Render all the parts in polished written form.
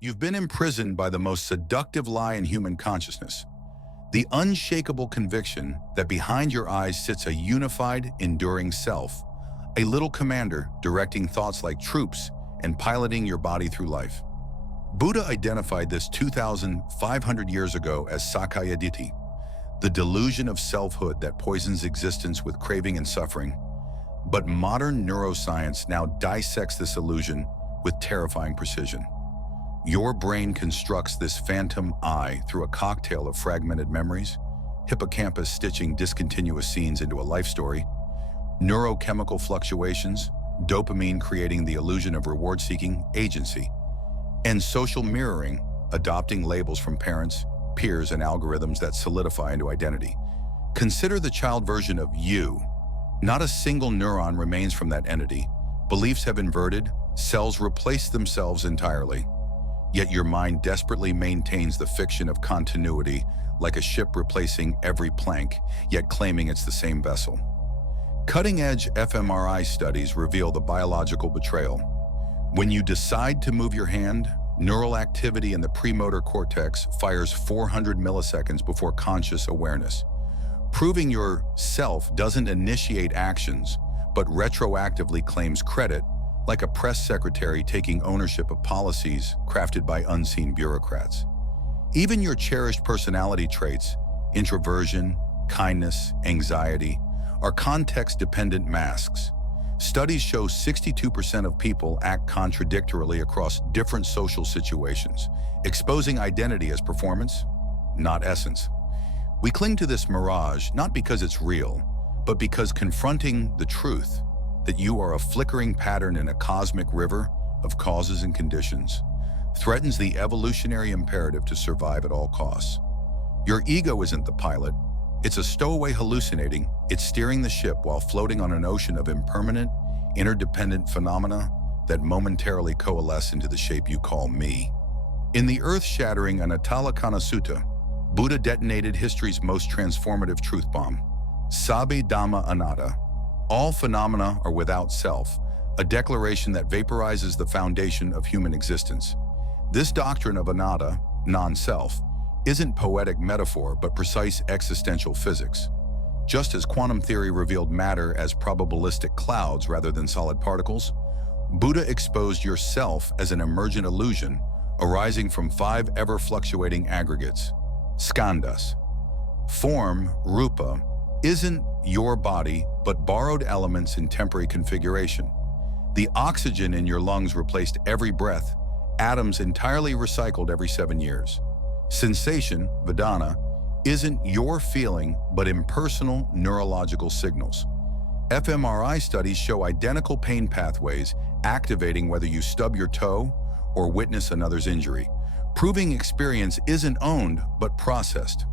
You've been imprisoned by the most seductive lie in human consciousness, the unshakable conviction that behind your eyes sits a unified, enduring self, a little commander directing thoughts like troops and piloting your body through life. Buddha identified this 2,500 years ago as Sakaya Ditti, the delusion of selfhood that poisons existence with craving and suffering. But modern neuroscience now dissects this illusion with terrifying precision. Your brain constructs this phantom I through a cocktail of fragmented memories, hippocampus stitching discontinuous scenes into a life story, neurochemical fluctuations, dopamine creating the illusion of reward-seeking agency, and social mirroring, adopting labels from parents, peers, and algorithms that solidify into identity. Consider the child version of you. Not a single neuron remains from that entity. Beliefs have inverted, cells replace themselves entirely. Yet your mind desperately maintains the fiction of continuity, like a ship replacing every plank, yet claiming it's the same vessel. Cutting-edge fMRI studies reveal the biological betrayal. When you decide to move your hand, neural activity in the premotor cortex fires 400 milliseconds before conscious awareness, proving your self doesn't initiate actions, but retroactively claims credit, like a press secretary taking ownership of policies crafted by unseen bureaucrats. Even your cherished personality traits, introversion, kindness, anxiety, are context-dependent masks. Studies show 62% of people act contradictorily across different social situations, exposing identity as performance, not essence. We cling to this mirage not because it's real, but because confronting the truth that you are a flickering pattern in a cosmic river of causes and conditions threatens the evolutionary imperative to survive at all costs. Your ego isn't the pilot. It's a stowaway hallucinating. It's steering the ship while floating on an ocean of impermanent, interdependent phenomena that momentarily coalesce into the shape you call me. In the earth-shattering Anatta Sutta, Buddha detonated history's most transformative truth bomb. Sabbe Dhamma Anatta. All phenomena are without self, a declaration that vaporizes the foundation of human existence. This doctrine of anatta, non-self, isn't poetic metaphor but precise existential physics. Just as quantum theory revealed matter as probabilistic clouds rather than solid particles, Buddha exposed yourself as an emergent illusion arising from 5 ever-fluctuating aggregates, skandhas. Form, rupa, isn't your body, but borrowed elements in temporary configuration. The oxygen in your lungs replaced every breath, atoms entirely recycled every 7 years. Sensation, vedana, isn't your feeling, but impersonal neurological signals. fMRI studies show identical pain pathways activating whether you stub your toe or witness another's injury, proving experience isn't owned, but processed.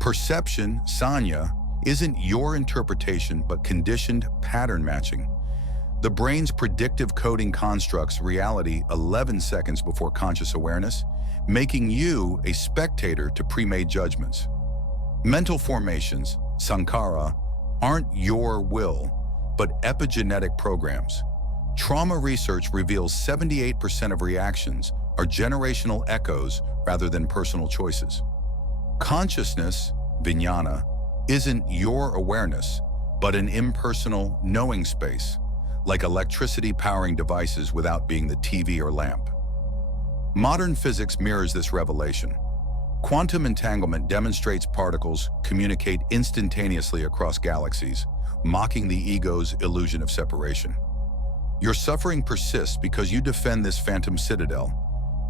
Perception, sanya, isn't your interpretation but conditioned pattern matching. The brain's predictive coding constructs reality 11 seconds before conscious awareness, making you a spectator to pre-made judgments. Mental formations, sankhara, aren't your will, but epigenetic programs. Trauma research reveals 78% of reactions are generational echoes rather than personal choices. Consciousness, vijnana, isn't your awareness, but an impersonal knowing space, like electricity powering devices without being the TV or lamp. Modern physics mirrors this revelation. Quantum entanglement demonstrates particles communicate instantaneously across galaxies, mocking the ego's illusion of separation. Your suffering persists because you defend this phantom citadel.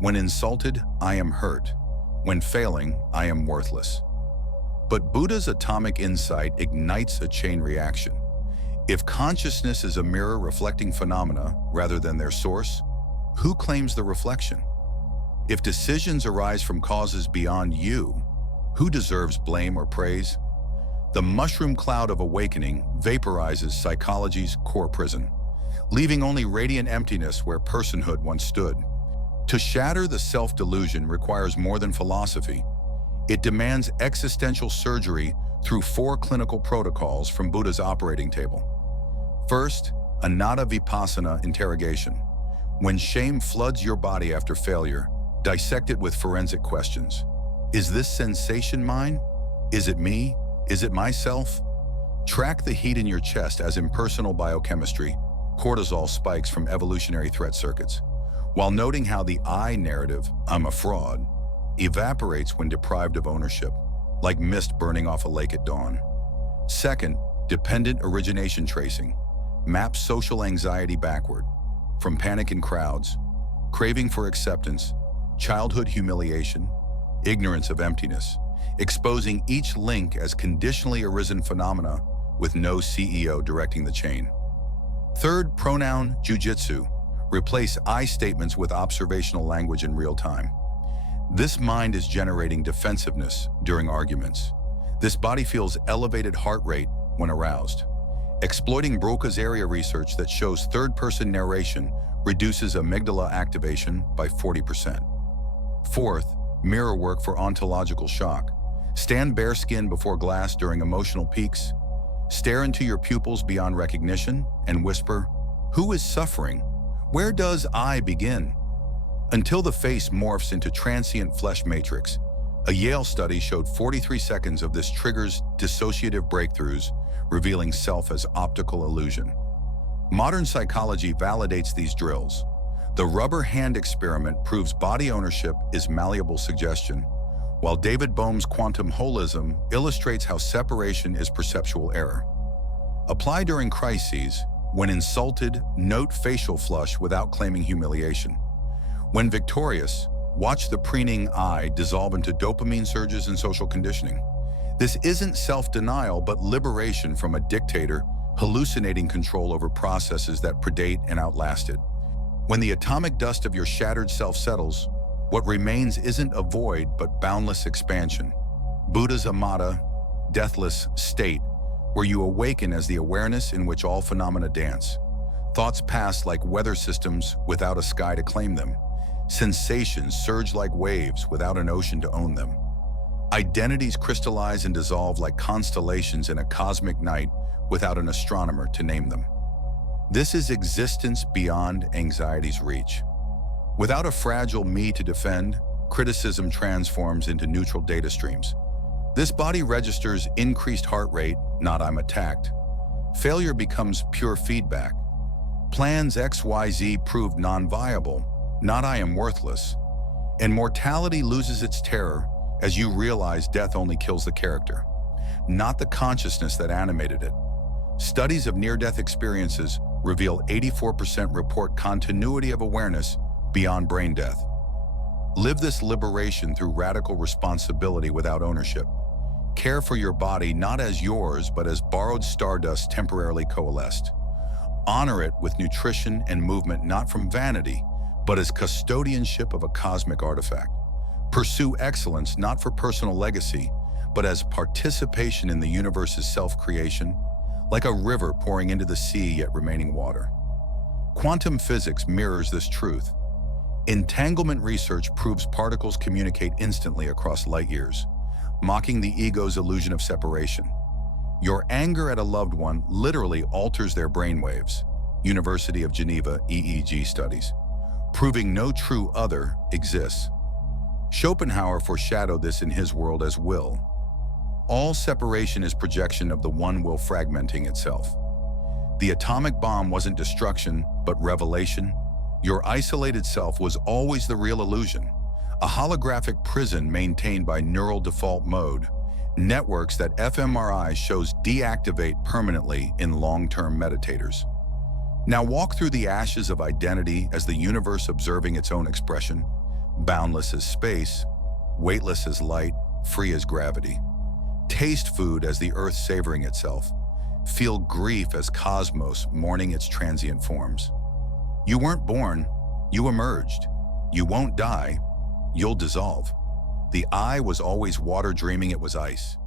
When insulted, I am hurt. When failing, I am worthless. But Buddha's atomic insight ignites a chain reaction. If consciousness is a mirror reflecting phenomena rather than their source, who claims the reflection? If decisions arise from causes beyond you, who deserves blame or praise? The mushroom cloud of awakening vaporizes psychology's core prison, leaving only radiant emptiness where personhood once stood. To shatter the self-delusion requires more than philosophy. It demands existential surgery through 4 clinical protocols from Buddha's operating table. First, anatta vipassana interrogation. When shame floods your body after failure, Dissect it with forensic questions. Is this sensation mine? Is it me? Is it myself? Track the heat in your chest as impersonal biochemistry, cortisol spikes from evolutionary threat circuits, while noting how the I narrative, I'm a fraud, evaporates when deprived of ownership, like mist burning off a lake at dawn. Second, dependent origination tracing maps social anxiety backward, from panic in crowds, craving for acceptance, childhood humiliation, ignorance of emptiness, exposing each link as conditionally arisen phenomena with no CEO directing the chain. Third, pronoun jujitsu. Replace I statements with observational language in real time. This mind is generating defensiveness during arguments. This body feels elevated heart rate when aroused. Exploiting Broca's area research that shows third-person narration reduces amygdala activation by 40%. Fourth, mirror work for ontological shock. Stand bare-skinned before glass during emotional peaks. Stare into your pupils beyond recognition and whisper, "Who is suffering? Where does I begin?" Until the face morphs into transient flesh matrix. A Yale study showed 43 seconds of this triggers dissociative breakthroughs, revealing self as optical illusion. Modern psychology validates these drills. The rubber hand experiment proves body ownership is malleable suggestion, while David Bohm's quantum holism illustrates how separation is perceptual error. Apply during crises. When insulted, note facial flush without claiming humiliation. When victorious, watch the preening I dissolve into dopamine surges and social conditioning. This isn't self-denial, but liberation from a dictator hallucinating control over processes that predate and outlast it. When the atomic dust of your shattered self settles, what remains isn't a void, but boundless expansion. Buddha's anatta, deathless state, where you awaken as the awareness in which all phenomena dance. Thoughts pass like weather systems without a sky to claim them. Sensations surge like waves without an ocean to own them. Identities crystallize and dissolve like constellations in a cosmic night without an astronomer to name them. This is existence beyond anxiety's reach. Without a fragile me to defend, criticism transforms into neutral data streams. This body registers increased heart rate, not I'm attacked. Failure becomes pure feedback. Plans XYZ proved non-viable, not I am worthless. And mortality loses its terror as you realize death only kills the character, not the consciousness that animated it. Studies of near-death experiences reveal 84% report continuity of awareness beyond brain death. Live this liberation through radical responsibility without ownership. Care for your body not as yours, but as borrowed stardust temporarily coalesced. Honor it with nutrition and movement not from vanity, but as custodianship of a cosmic artifact. Pursue excellence not for personal legacy, but as participation in the universe's self-creation, like a river pouring into the sea yet remaining water. Quantum physics mirrors this truth. Entanglement research proves particles communicate instantly across light years, mocking the ego's illusion of separation. Your anger at a loved one literally alters their brainwaves. University of Geneva EEG studies, proving no true other exists. Schopenhauer foreshadowed this in his world as will. All separation is projection of the one will fragmenting itself. The atomic bomb wasn't destruction, but revelation. Your isolated self was always the real illusion, a holographic prison maintained by neural default mode, networks that fMRI shows deactivate permanently in long-term meditators. Now walk through the ashes of identity as the universe observing its own expression, boundless as space, weightless as light, free as gravity. Taste food as the earth savoring itself. Feel grief as cosmos mourning its transient forms. You weren't born, you emerged. You won't die, you'll dissolve. The I was always water dreaming it was ice.